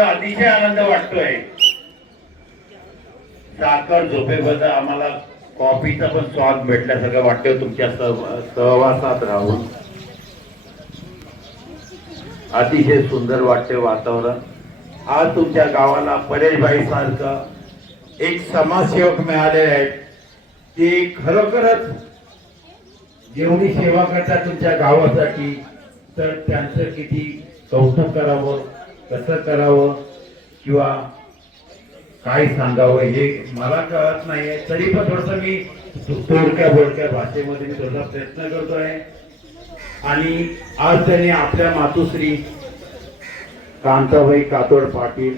अतिशय आनंद वाटतोय. साखर झोपेबद्दल आम्हाला कॉफीचा पण स्वाद भेटल्यासारखं वाटतं तुमच्या सहवासात राहून. अतिशय सुंदर वाटते वातावरण. आज तुमच्या गावाला परेशभाई सारखं एक समाजसेवक मिळाले आहेत. ते खरोखरच जेवढी सेवा करतात तुमच्या गावासाठी, तर त्यांचं किती कौतुक करावं, कसं करावं किंवा काय सांगावं हे मला कळत नाहीये. तरी पण थोडस मी तोडक्या बोडक्या भाषेमध्ये मी थोडासा प्रयत्न करतोय. आणि आज त्यांनी आपल्या मातोश्री कांताबाई कातोड पाटील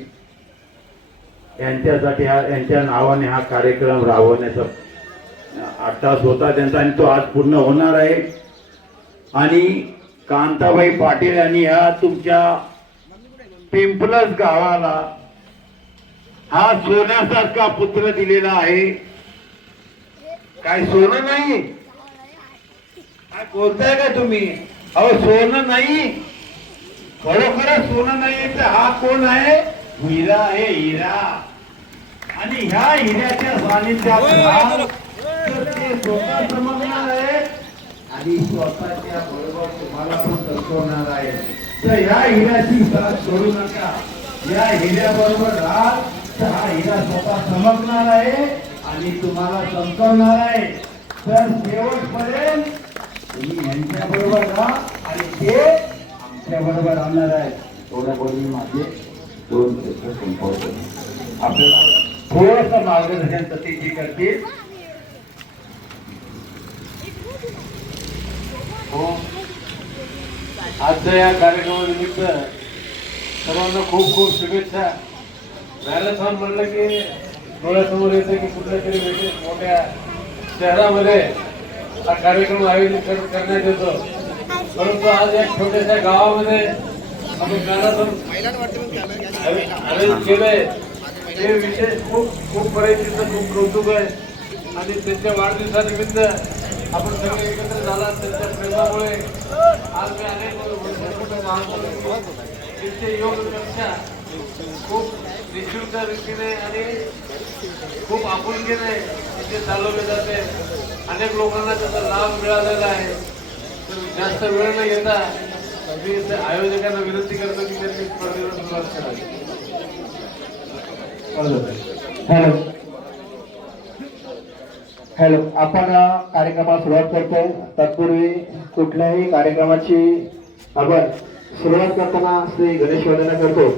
यांच्यासाठी यांच्या नावाने हा कार्यक्रम राबवण्याचा अट्टास होता त्यांचा, आणि तो आज पूर्ण होणार आहे. आणि कांताबाई पाटील यांनी ह्या तुमच्या पिंपलस गावाला हा सोन्यासारखा पुत्र दिलेला आहे. काय सोनं नाही? काय बोलताय का तुम्ही? अहो सोनं नाही, खरोखर सोनं नाही तर हा कोण आहे? हिरा आहे, हिरा. आणि ह्या हिऱ्याच्या सानिध्यात ते स्वतः समजणार आहे आणि स्वतःच्या बरोबर तुम्हाला पण दर्शवणार आहे. तर ह्या हिऱ्याची साथ सोडू नका. या हिऱ्याबरोबर राहा, तर हा हिरा स्वतः चमकणार आहे आणि तुम्हाला चमकवणार आहे. तर शेवटपर्यंत तुम्ही यांच्या बरोबर राहा आणि ते आमच्या बरोबर राहणार आहे. थोड्या बोलून माझे 2 प्रश्न संपवतो. आपल्याला थोडंसं मार्गदर्शन सतीजी करतील. हो, आजच्या या कार्यक्रमानिमित्त सर्वांना खूप खूप शुभेच्छा. मॅरेथॉन म्हणलं की डोळ्यासमोर येतं की कुठल्या तरी विशेष मोठ्या शहरामध्ये हा कार्यक्रम आयोजित करण्यात येतो. परंतु आज एक छोट्याशा गावामध्ये आपण मॅरेथॉन आयोजित केलंय. हे विशेष खूप परिस्थितीचं खूप कौतुक आहे. आणि त्यांच्या वाढदिवसानिमित्त आपण सगळे एकत्र झाला. त्यांच्या प्रेमामुळे आज मी अनेक त्यांचे योग कक्षा खूप निःशुल्क रीतीने आणि खूप आपुलकीने तिथे चालवले जाते. अनेक लोकांना त्याचा लाभ मिळालेला आहे. तर जास्त वेळ न घेता मी आयोजकांना विनंती करतो की त्यांनी स्पर्धेला सुरुवात करावी. हॅलो, आपण कार्यक्रमाला सुरुवात करतोय. तत्पूर्वी कुठल्याही कार्यक्रमाची आपण सुरुवात करताना श्री गणेश वंदना करतो.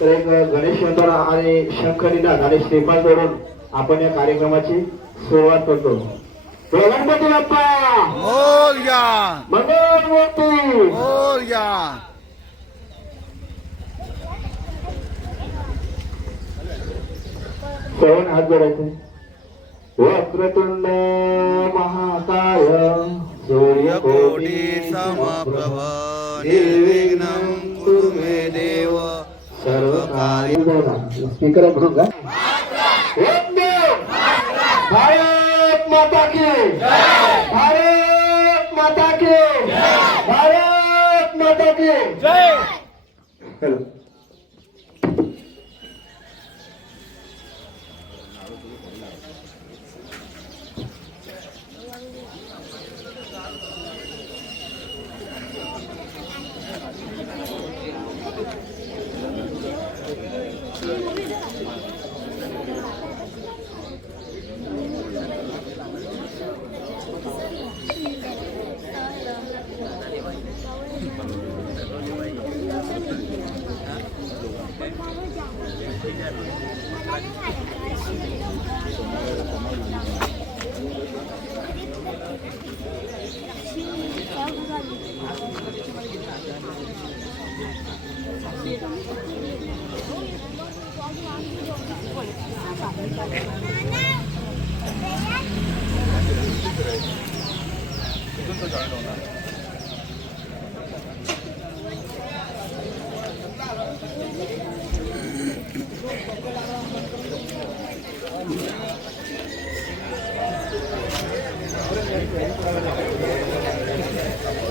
तर एक गणेश वंदना आणि शंखनिनाद आणि श्रीफळ जोडून आपण या कार्यक्रमाची सुरुवात करतो. गणपती बाप्पा मोरया, मंगलमूर्ती मोरया. श्रवण हात जोडायचे. वक्रतुंड महाकाय सूर्यकोटि समप्रभ निर्विघ्नं कुरु मे देव सर्वकार्य. स्पीकर म्हणून का? भारत माता की, भारत माता की, भारत माता की जय. हॅलो,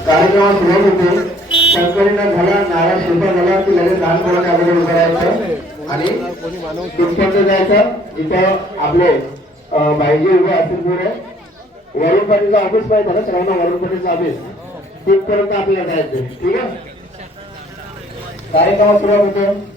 कार्यक्रमात सुरुवात होते. शंकरीनं झाला नारा शिल्पा झाला की लगेच लहान मुलांनी अगोदर उभं राहायचं आणि तिथपर्यंत जायचं जिथं आपले भाईजी उभे असतील पुढे वरुण पाटीलचं ऑफिस पाहिजे ना सर्वांना वरुण पाटीलचं ऑफिस तिथपर्यंत आपल्याला जायचं ठीक आहे कार्यक्रमात सुरुवात होतो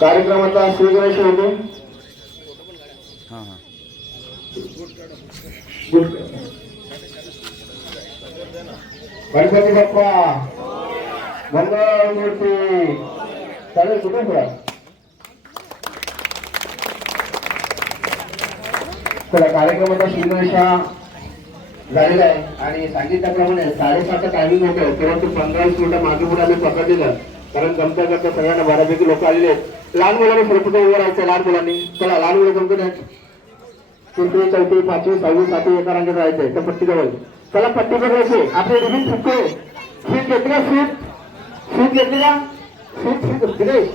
कार्यक्रमाचा श्रीगणेश होतो हां हां गणपती बाप्पा मंगळमूर्ती चालेल कुठे थोडा चला कार्यक्रमाचा श्रीगणेश हा झालेला आहे आणि सांगितल्याप्रमाणे 7:30 टायमिंग होतं परंतु 15-20 मिनिटं मागे पुढे आम्ही पकडलेलं कारण गमत्या करता सगळ्यांना बऱ्यापैकी लोक आलेले आहेत लहान मुलांनी सुरक्षित उभं राहायचं लहान मुलांनी चला लहान मुलं गमत आहेत 3री 4थी 5वी 6वी 7वी एका रांगेत राहायचंय त्या पट्टी जवळ चला पट्टी बघायची आपले रिबिन फुटतोय सीट घेतली का सीट घेतली का सीट दिनेश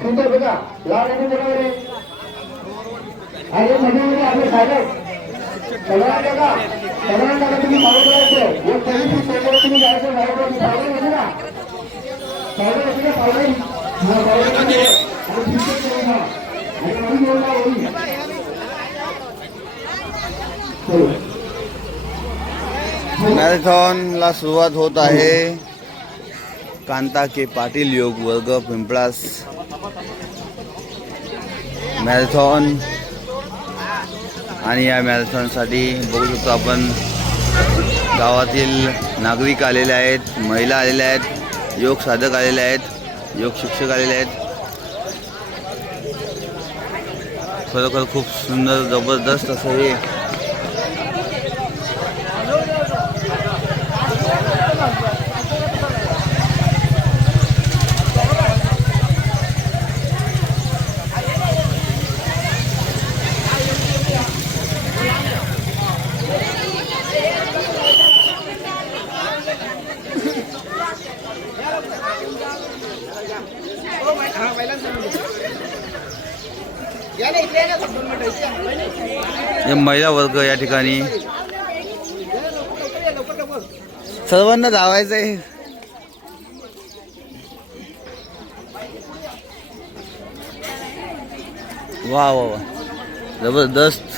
सीट बघा लहान आहे बरोबर आहे आणि मध्ये आपले साहेब सगळ्यांना तुम्ही फॉलो करायचं एक तरी सीट तुम्ही जायचं फॉलो घेतली ना मॅरेथॉन ला सुरुवात होत आहे कांता के पाटील योग वर्ग पिंपळास मॅरेथॉन आणि या मॅरेथॉनसाठी बघू शकतो आपण गावातील नागरिक आलेले आहेत महिला आलेल्या आहेत योग साधक आलेले आहेत योग शिक्षक आलेले आहेत खरोखर खूप सुंदर जबरदस्त असं हे महिला वर्ग या ठिकाणी सर्वांना धावायचं आहे वा वा वा जबरदस्त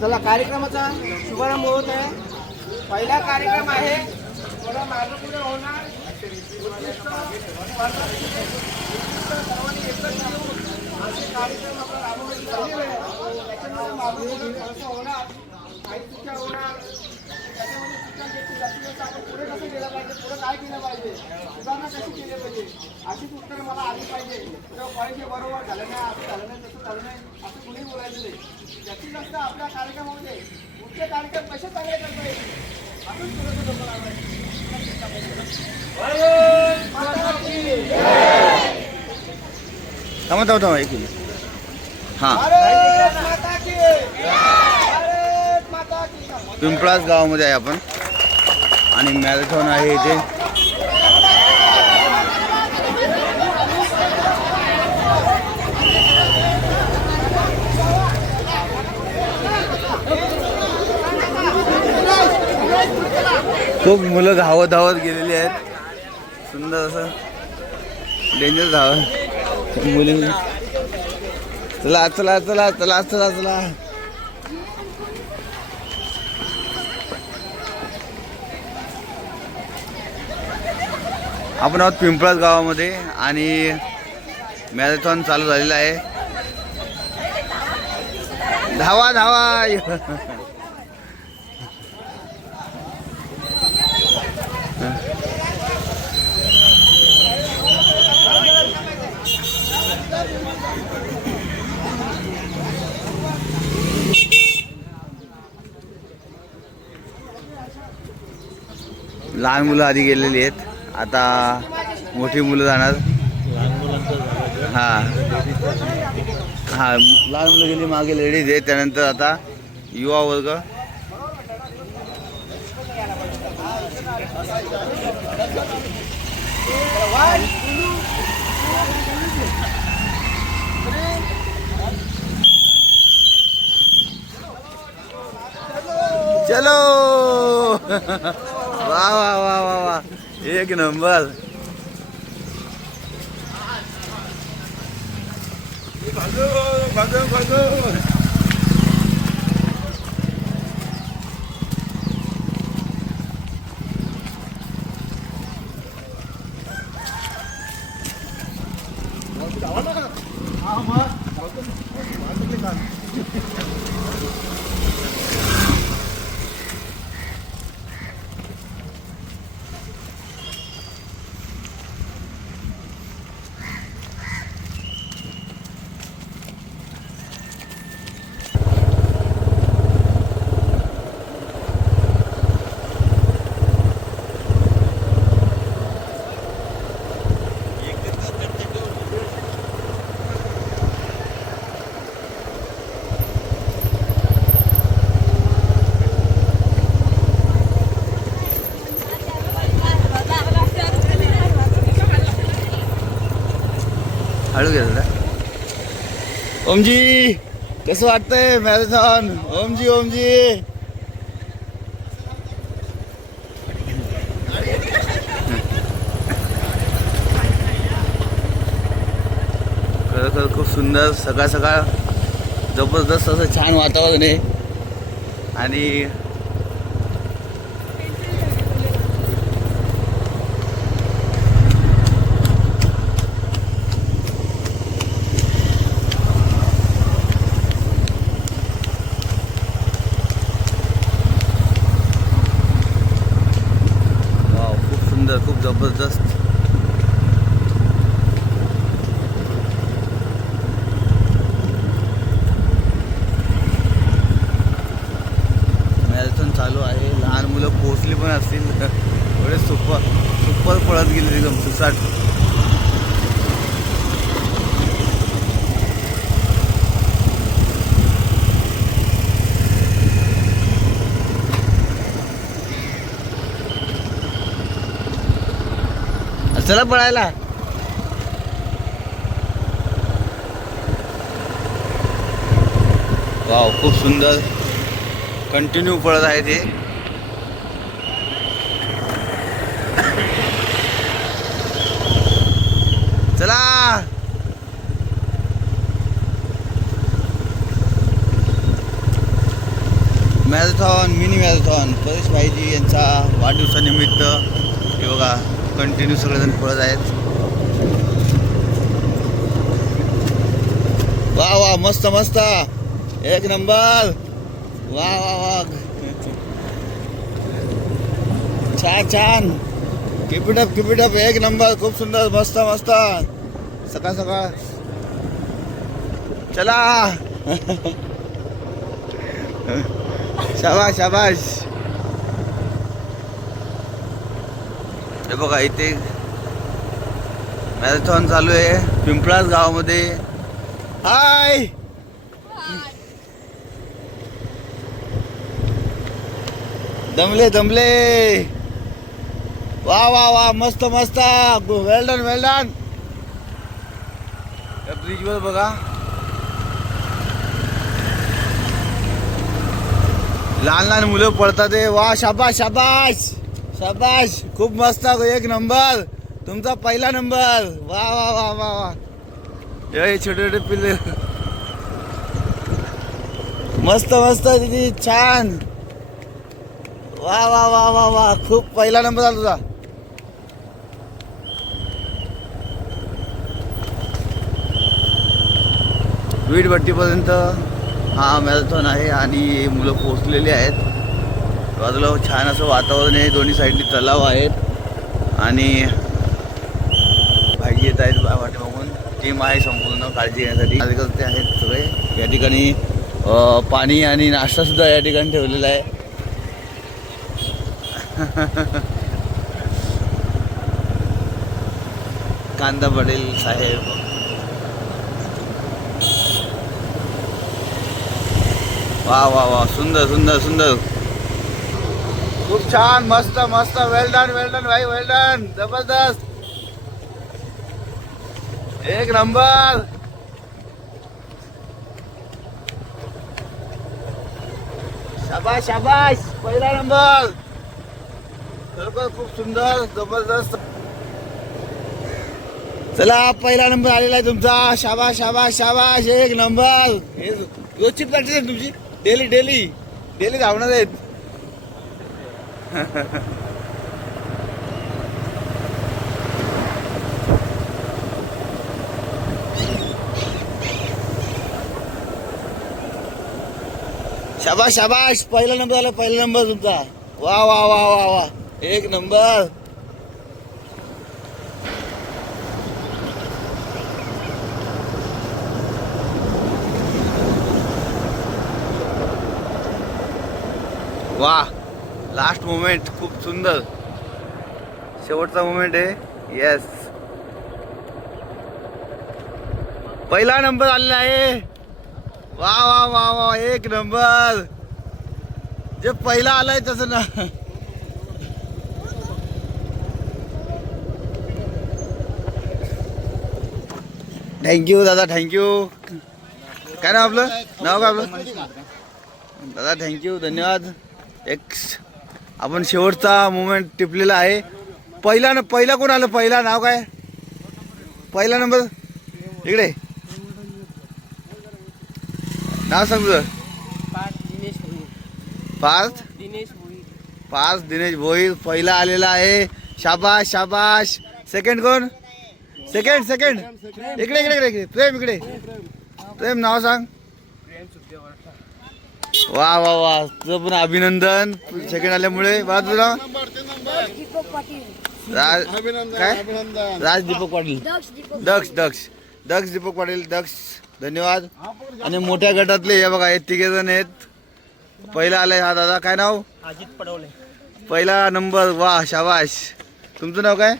चला कार्यक्रमाचा शुभारंभ होत आहे पहिला कार्यक्रम आहे थोडा मागे पुढे होणार सर्वांनी एकत्र येऊन असे कार्यक्रम आपण राबवण्याची पहिली वेळ आहे त्याच्यामध्ये मागे पुढे कसं होणार काही चुका होणार त्याच्यामध्ये चुका घेतली जास्तीत जास्त आपण पुढे कसं गेलं पाहिजे पुढे काय केलं पाहिजे सुधारणा कशी केली पाहिजे अशीच उत्तरं मला आली पाहिजे तेव्हा पाहिजे बरोबर झालं नाही असं झालं नाही तसं झालं नाही असं कुणी बोलायचं नाही जास्तीत जास्त आपल्या कार्यक्रमामध्ये मुख्य कार्यक्रम कसे चांगले करता येईल आपण सुरक्षित थांबा एक हां पिंपळास गावामध्ये आहे आपण आणि मॅरेथॉन आहे इथे खूप मुलं धावत गेलेली आहेत सुंदर असं डेंजर धावत मुली चला चला चला चला चला चला आपण आहोत पिंपळास गावामध्ये आणि मॅरेथॉन चालू झालेला आहे. धावा धावा. लहान मुलं आधी गेलेली आहेत, आता मोठी मुलं जाणार. हां हां, लहान मुलं गेली, मागे लेडीज आहेत, त्यानंतर आता युवा वर्ग. चलो. वा वा वा वा वा, एक नंबर. हळू गेलं. ओमजी कसं वाटतंय मॅरेथॉन? ओमजी ओमजी. खरोखर खूप सुंदर, सकाळ सकाळ जबरदस्त असं छान वातावरण आहे. आणि खूप जबरदस्त. मॅरेथॉन चालू आहे. लहान मुलं पोहोचली पण असतील. एवढे सुपर पळत गेले एकदम सुसाट. चला पळायला. वाव, खूप सुंदर. कंटिन्यू पळत आहे ते. चला. मॅरेथॉन, मिनी मॅरेथॉन परेश भाईजी यांचा वाढदिवसानिमित्त हे बघा कंटिन्यू सगळेजण पळत आहेत. वा वा, मस्त मस्त, एक नंबर. वा वा वा, छान छान. कीप इट अप, एक नंबर. खूप सुंदर, मस्त मस्त. सकाळ सकाळ. चला. शाबाश शाबाश. हे बघा इथे मॅरेथॉन चालू आहे पिंपळास गावामध्ये. हाय. दमले. वा वा वा, मस्त मस्त. वेल डन. या ब्रिजवर बघा लहान मुलं पडतात. वा, शाबाश. खूप मस्त, एक नंबर. तुमचा पहिला नंबर. वा वा वा वा वा. हे छोटे पिल्ले मस्त दीदी, छान. वा वा वा वा वा, खूप पहिला नंबर आला तुझा. वीटभट्टीपर्यंत हा मॅरेथॉन आहे आणि मुलं पोचलेली आहेत. बाजूला छान असं वातावरण आहे, दोन्ही साईडनी तलाव आहेत आणि भाजी येत आहेत वाटेमागून. टीम आहे संपूर्ण काळजी घेण्यासाठी, कार्यकर्ते आहेत सगळे. या ठिकाणी पाणी आणि नाश्ता सुद्धा या ठिकाणी ठेवलेला आहे. कांदा पटेल साहेब, वा वा वा, सुंदर सुंदर सुंदर, खूप छान, मस्त मस्त, वेल डन भाई, वेल डन, जबरदस्त, एक नंबर. शाबाश शाबाश, पहिला नंबर, खरोखर खूप सुंदर, जबरदस्त. चला, पहिला नंबर आलेला आहे तुमचा. शाबाश शाबाश शाबाश, एक नंबर. हे रोजची प्रॅक्टिस आहे तुमची, डेली डेली डेली धावणार आहेत. शाबाश शाबाश, पहिला नंबर आला, पहिला नंबर तुमचा. वा वा वा वा वा, एक नंबर. वा, लास्ट मोमेंट खूप सुंदर, शेवटचा मोमेंट आहे. येस, पहिला नंबर आलेला आहे. वा वा वा वा, एक नंबर. जे पहिला आलाय तसं ना. थँक्यू दादा, थँक्यू. काय नाव आपलं, नाव काय आपलं दादा? थँक्यू, धन्यवाद. एक आपण शेवटचा मोमेंट टिपलेला आहे. पहिला कोण आलं, पहिला नाव काय, पहिला नंबर इकडे, नाव सांग तुझं. पार्थ दिनेश भोईर पहिला आलेला आहे. शाबाश शाबाश. सेकंड कोण, सेकंड इकडे इकडे इकडे, प्रेम इकडे, प्रेम नाव सांग. वा वा वा, तुझं पण अभिनंदन सेकंड आल्यामुळे. बघा तुझं नाव काय, राज दीपक पाटील, दक्ष दीपक पाटील, दक्ष, धन्यवाद. आणि मोठ्या गटातले हे बघा, हे तिघे जण आहेत. पहिला आलाय हा दादा, काय नाव, अजित पडवले, पहिला नंबर. वा शाबाश. तुमचं नाव काय,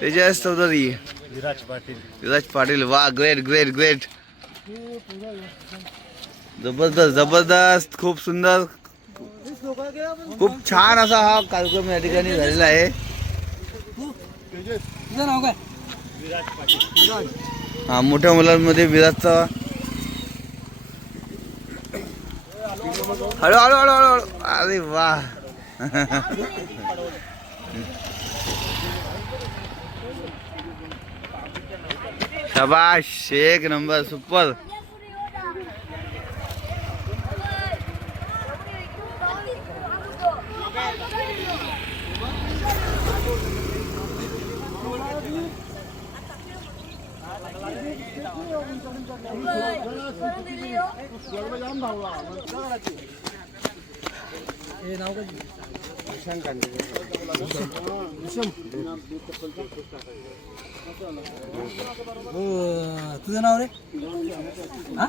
तेजस चौधरी, विराज पाटील. वा, ग्रेट ग्रेट ग्रेट, जबरदस्त जबरदस्त, खूप सुंदर, खूप छान असा हा कार्यक्रम या ठिकाणी झालेला आहे. तुझं नाव काय? हा, मोठ्या मुलांमध्ये विराजचा. हळू हळू हळू हळू, अरे वा. शाबाश, एक नंबर, सुपर. तुझं नाव रे? हा?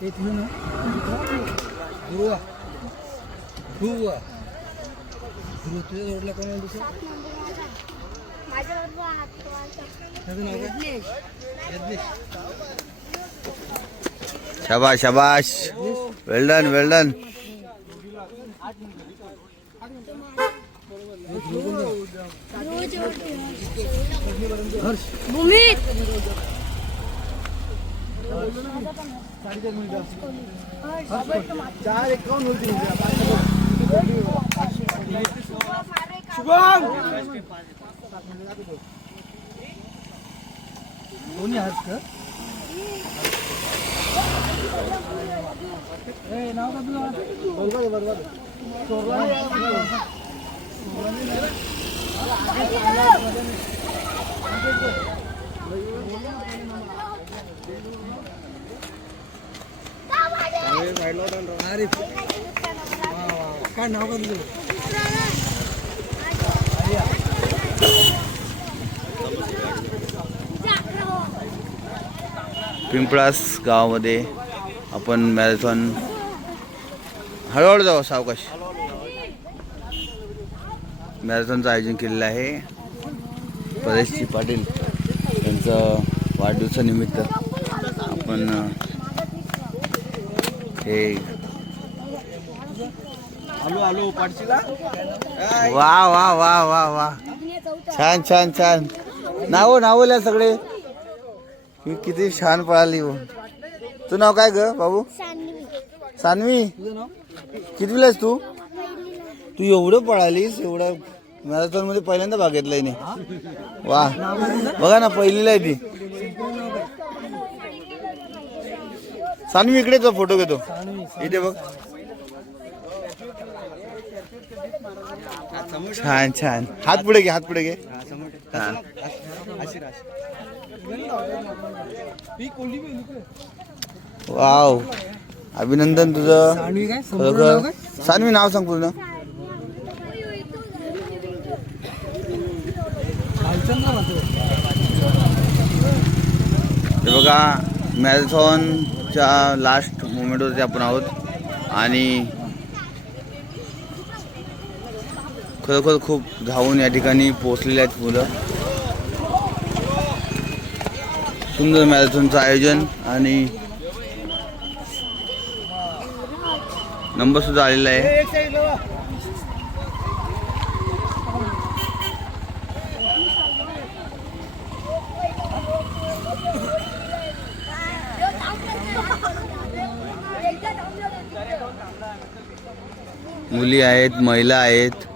ते तुझं नाव? ध्रुवा. ध्रुवा. ध्रुव, तुझ्या जोडला कोण आहे दुसरं? त्याचं नाव काय? यज्ञेश. शाबाश शाबाश, वेल डन वेल डन. दोन्ही हात का नाव का तुझं बरोबर काय नाव का तुझं पिंपळास गावामध्ये आपण मॅरेथॉन हळूहळू जाऊ सावकाश मॅरेथॉनचं आयोजन केलेलं आहे परेशजी पाटील यांचं वाढदिवसानिमित्त आपण हे आलो पाठशीला वा वा वा वा वा छान छान छान नाव लिहा सगळे ही किती छान पळाली हो तू नाव काय ग बाबू सान्वी कितवीला आहेस तू तू एवढं पळालीस एवढं मॅरेथॉन मध्ये पहिल्यांदा भाग घेतलाय नाही वा बघा ना पहिलीला आहे ती सान्वी इकडे तो फोटो घेतो इथे बघ छान छान हात पुढे घे हा वाव अभिनंदन तुझं खरोखर सान्वी नाव सांग पूर्ण हे बघा मॅरेथॉनच्या लास्ट मोमेंटवरती आपण आहोत आणि खरोखर खूप धावून या ठिकाणी पोहोचलेले आहेत मुलं सुंदर मॅरेथॉनचं आयोजन आणि नंबर सुद्धा आलेला आहे मुली आहेत महिला आहेत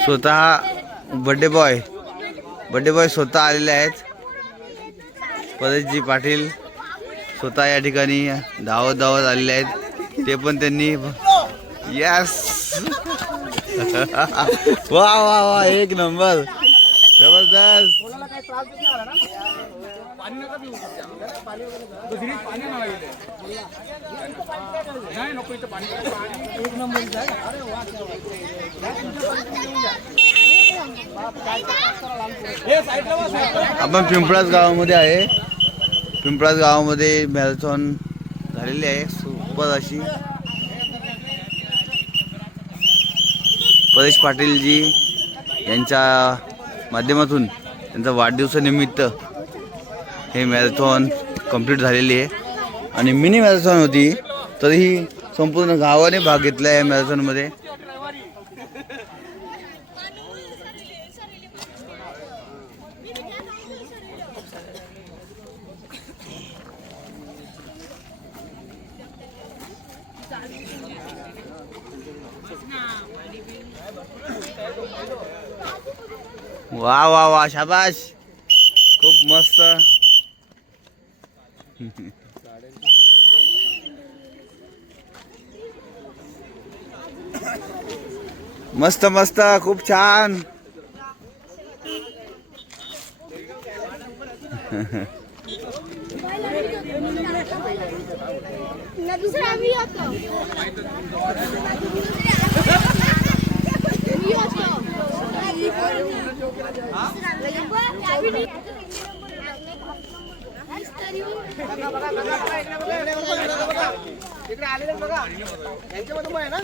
स्वतः बर्थडे बॉय स्वतः आलेले आहेत परेशजी पाटील स्वतः या ठिकाणी धावत आलेले आहेत ते पण त्यांनी यस वा वा वा एक नंबर जबरदस्त आपण पिंपळास गावामध्ये आहे पिंपळास गावामध्ये मॅरेथॉन झालेली आहे सुपर अशी परेश पाटीलजी यांच्या माध्यमातून त्यांचा वाढदिवसानिमित्त हे मॅरेथॉन कंप्लीट झालेली आहे आणि मिनी मॅरेथॉन होती तरीही संपूर्ण गावाने भाग घेतला आहे मॅरेथॉनमध्ये वा वा वा शाबाश खूप मस्त मस्त मस्त खूप छान दुसरा मी होतो इकडे आलेले बघा यांच्यामध्ये आहे ना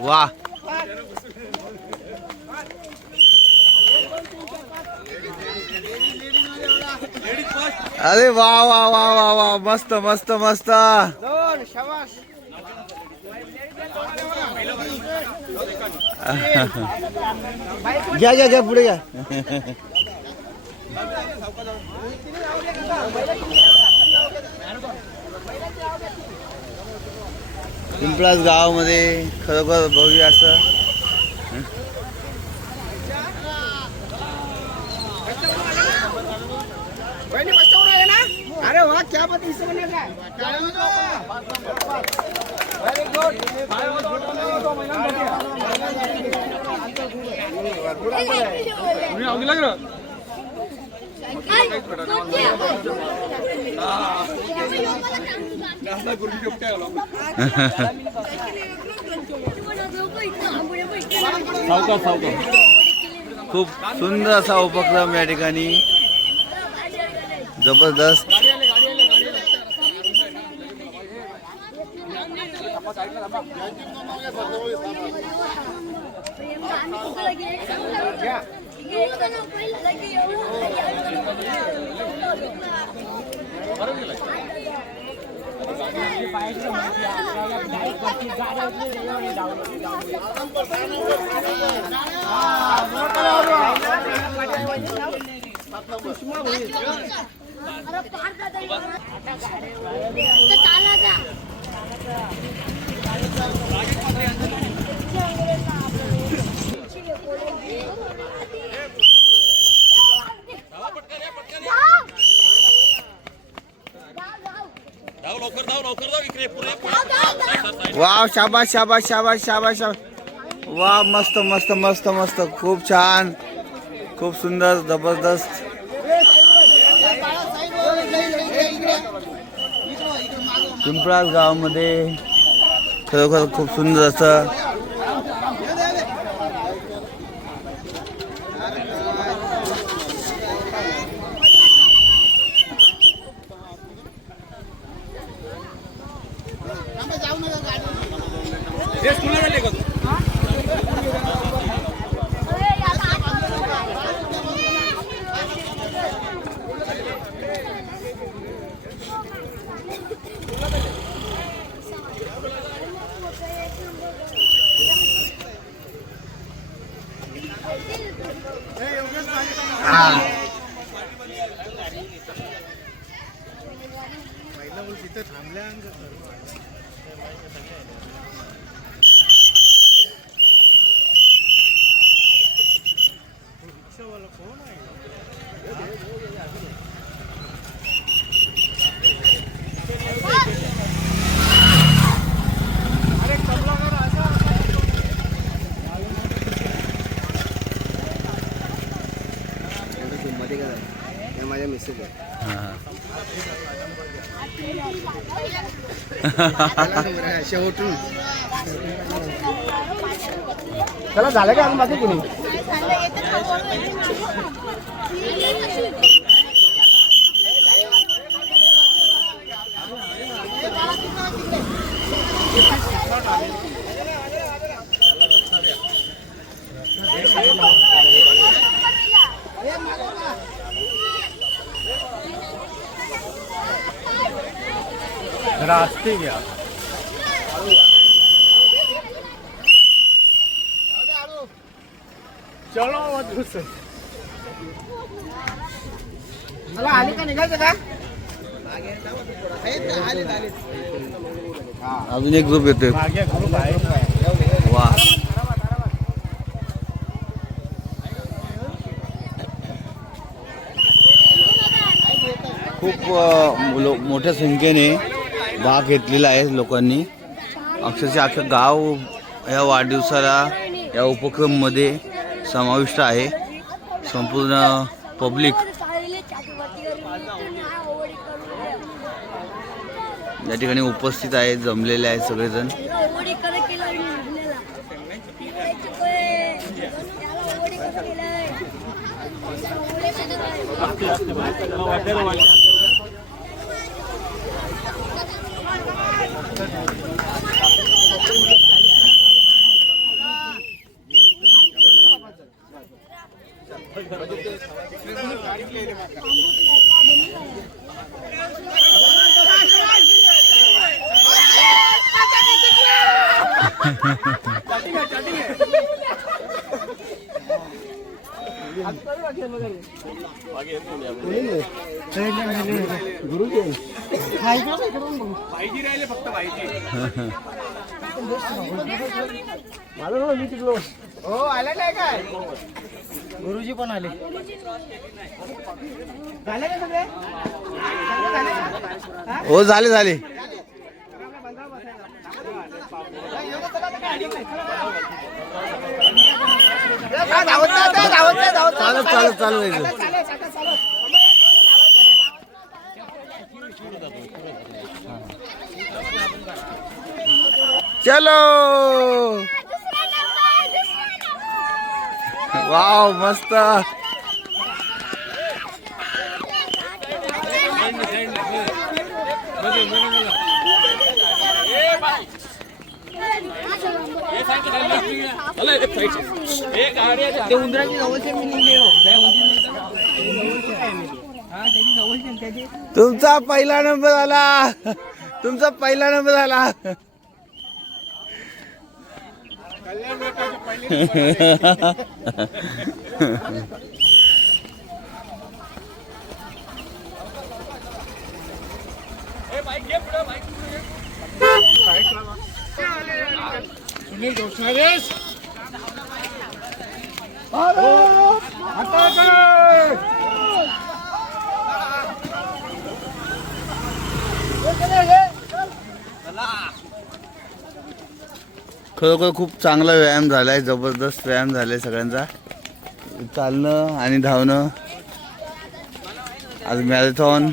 वाह अरे वा वा वा वा वा मस्त मस्त मस्त दोन शाबाश घ्या घ्या घ्या पुढे घ्या. पिंपळास गावामध्ये खरोखर भव्य असं बहिणी बसवून आले ना. अरे वा क्या बात है, इससे बनेगा व्हेरी खूप सुंदर असा उपक्रम या ठिकाणी जबरदस्त. वाव, शाबाश शाबाश शाबाश शाबाश शाबाश. वा, मस्त मस्त मस्त मस्त, खूप छान, खूप सुंदर, जबरदस्त. पिंपळास गावामध्ये खरोखर खूप सुंदर असं माझ्या मिसेस शेवटून चला झालं का अजून बाकी कुणी रास्ते गया चलो मला आली का निघायचं का अजून एक ग्रुप येतोय. मागे ग्रुप आहे. वा, खूप मोठ्या संख्येने भाग घेतलेला आहे लोकांनी. अक्षरशः अख्खं गाव या वाढदिवसाला या उपक्रममध्ये समाविष्ट आहे. संपूर्ण पब्लिक या ठिकाणी उपस्थित आहे, जमलेले आहेत सगळेजण. चाटिंग आहे चाटिंग आहे भाईजी राहिले फक्त भाईजी हो आले नाही काय गुरुजी पण आले झाले का सगळे झाले का? हो झाले झाले चालत चालत चालू आहे चलो वाव मस्त उंदराची जवळचे मी निघलो त्याची जवळचे त्याची तुमचा पहिला नंबर आला तुमचा पहिला नंबर आला खरोखर खूप चांगला व्यायाम झालाय जबरदस्त व्यायाम झालाय सगळ्यांचा चालणं आणि धावणं आज मॅरेथॉन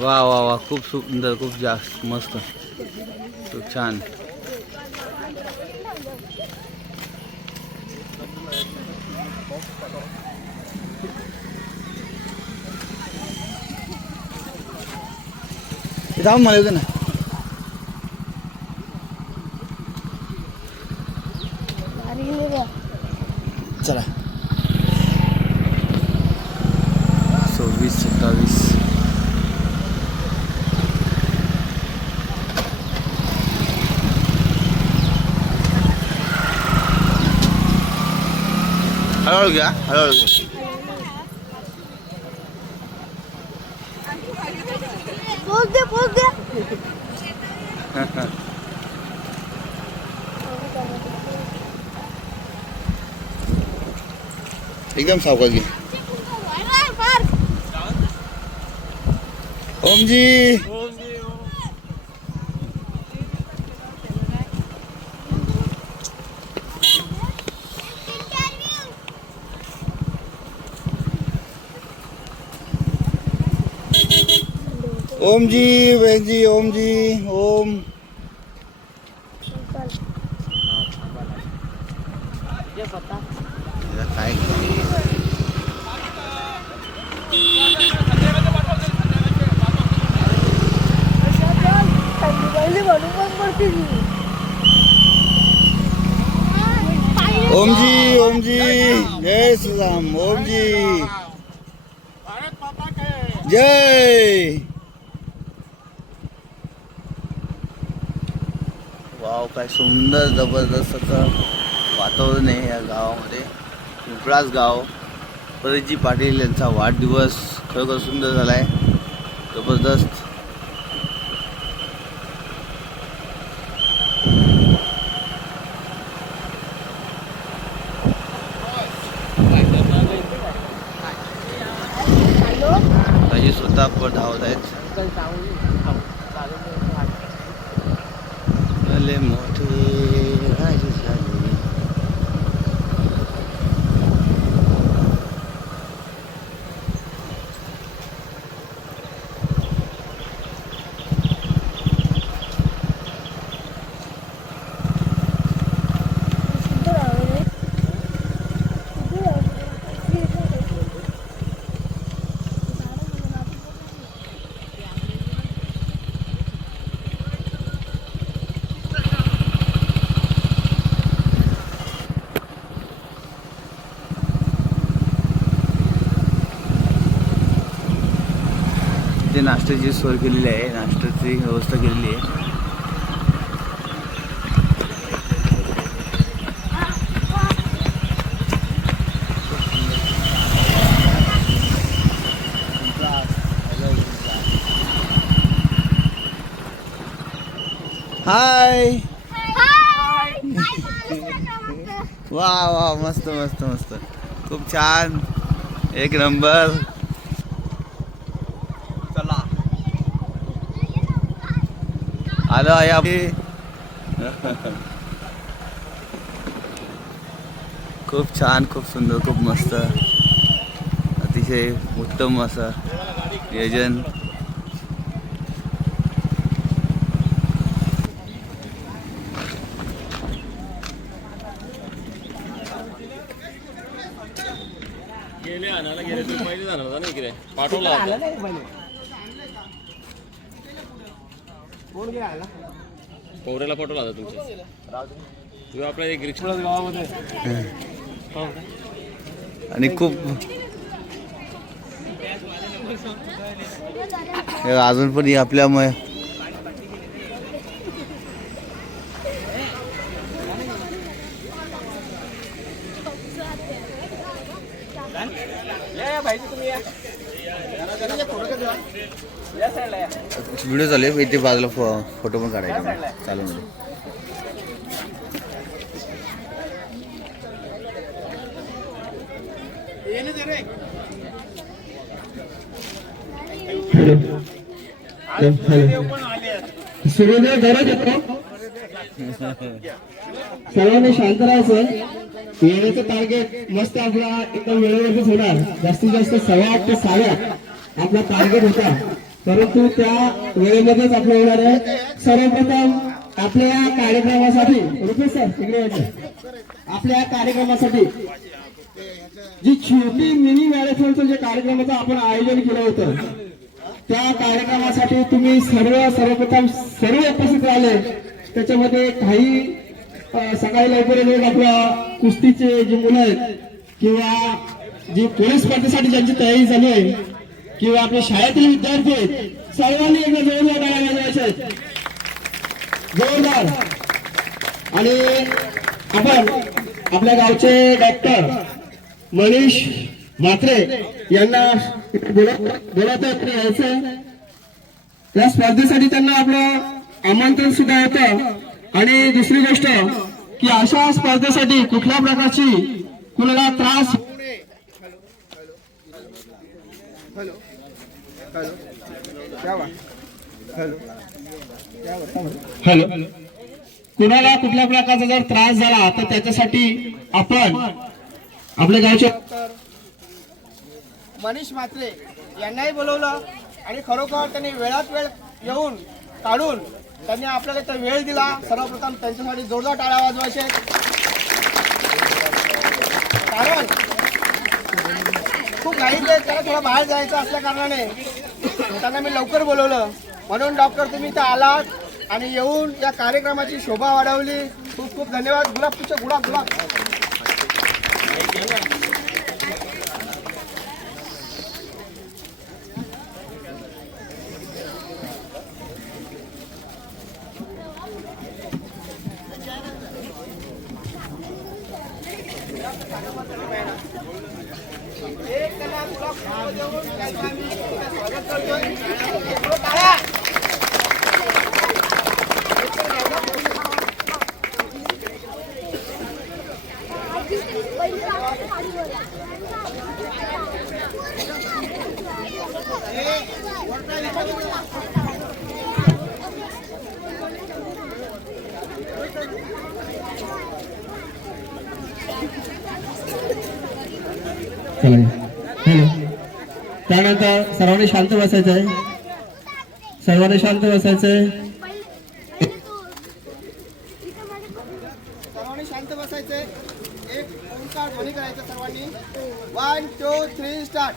वा वा वा खूप सुंदर खूप जास्त मस्त खूप छान जाऊन मला येऊ ना चला 26-27 हळूहळू घ्या हळूहळू घ्या पोच दे एकदम सावकाश घे ओमजी ओमजी बहनजी ओमजी ओम काय ओमजी ओमजी जय श्री राम ओमजी जय वाव काय सुंदर जबरदस्त असं वातावरण आहे या गावामध्ये पिंपळास गाव परिजी पाटील यांचा वाढदिवस खरोखर सुंदर झाला आहे जबरदस्त ताजी स्वतः पर धावत आहेत भले मोठे राजे झाले नाश्त्याची सोय केलेली आहे, नाश्त्याची व्यवस्था केलेली आहे. हाय. वा वा मस्त मस्त मस्त, खूप छान, एक नंबर. चला आलो आहे आपली. खूप छान, खूप सुंदर, खूप मस्त, अतिशय उत्तम असं नियोजन. पोहऱ्याला पाठवला होता तुमच्या आपल्या एक रिक्षा गावामध्ये. आणि खूप हे अजून पण आपल्यामुळे व्हिडिओ चालू आहे, इथे बाजूला फोटो पण काढायचे चालू मध्ये. सूर्योदय गरज येतो, सर्वांनी शांत राहायचं. येण्याचं टार्गेट मस्त आपला एकदम वेळेवरच होणार. जास्तीत जास्त 8:15 ते 8:30 आपला टार्गेट होता, परंतु त्या वेळेमध्येच आपलं होणार आहे. सर्वप्रथम आपल्या या कार्यक्रमासाठी रुपेश सर इकडे यायचं. आपल्या या कार्यक्रमासाठी जी छोटी मिनी मॅरेथॉनचं जे कार्यक्रमाचं आपण आयोजन केलं होतं, त्या कार्यक्रमासाठी तुम्ही सर्वप्रथम सर्व उपस्थित राहिले. त्याच्यामध्ये काही सकाळी लवकर येऊन आपल्या कुस्तीचे जे मुलं आहेत, किंवा जी पोलीस स्पर्धेसाठी ज्यांची तयारी झाली आहे, किंवा आपल्या शाळेतील विद्यार्थी आहेत, सर्वांनी एकदा जोरदार टाळ्या वाजवायच्या आहेत, जोरदार. आणि आपण आपल्या गावचे डॉक्टर मनीष म्हात्रे यांना बोलवतात यायचं. या स्पर्धेसाठी त्यांना आपलं आमंत्रण सुद्धा होतं. आणि दुसरी गोष्ट की अशा स्पर्धेसाठी कुठल्या प्रकारची कुणाला त्रास हॅलो कुणाला कुठल्या प्रकारचा जर त्रास झाला तर त्याच्यासाठी आपण आपल्या गावचे मनीष म्हात्रे यांनाही बोलवलं आणि खरोखर त्यांनी वेळात वेळ येऊन काढून त्यांनी आपल्याला इथं वेळ दिला. सर्वप्रथम त्यांच्यासाठी जोरदार टाळ्या वाजवायचे. कारण खूप घाईत आहे, त्याला थोडं बाहेर जायचं असल्या कारणाने त्यांना मी लवकर बोलवलं. म्हणून डॉक्टर तुम्ही इथं आलात आणि येऊन या कार्यक्रमाची शोभा वाढवली. खूप खूप धन्यवाद. गुलाब तुझं गुलाब गुलाब. एक त्यांना गुलाब देऊन त्यांचं आम्ही स्वागत करतोय. टाळ्या. हॅलो त्यानंतर सर्वांनी शांत बसायचं आहे. सर्वांनी शांत बसायचं आहे. सर्वांनी शांत बसायचे. एक ओंकार ध्वनी करायचा सर्वांनी. 1 2 3 स्टार्ट.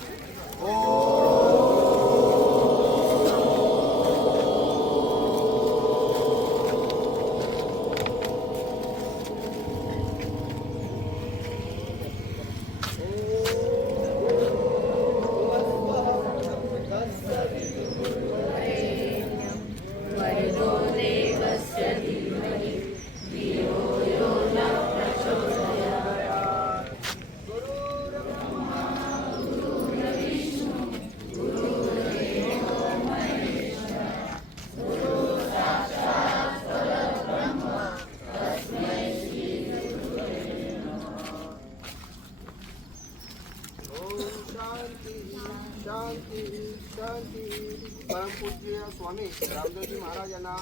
रामदेवजी महाराज यांना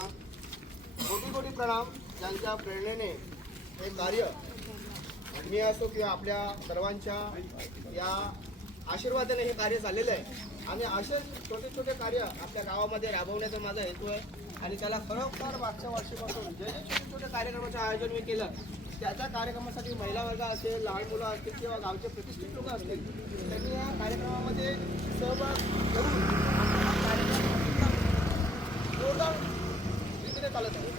कोटी कोटी प्रणाम. त्यांच्या प्रेरणेने हे कार्य मी असो किंवा आपल्या सर्वांच्या या आशीर्वादाने हे कार्य चाललेलं आहे. आणि असे छोटे छोटे कार्य आपल्या गावामध्ये राबवण्याचा माझा हेतू आहे. आणि त्याला खरोखर मागच्या वर्षीपासून जे जे छोटे छोटे कार्यक्रमाचं आयोजन मी केलं त्याच्या कार्यक्रमासाठी महिला वर्ग असेल, लहान मुलं असतील किंवा गावचे प्रतिष्ठित लोक असतील त्यांनी या कार्यक्रमामध्ये सहभाग करून जोरदार रीतीने चालत आहे.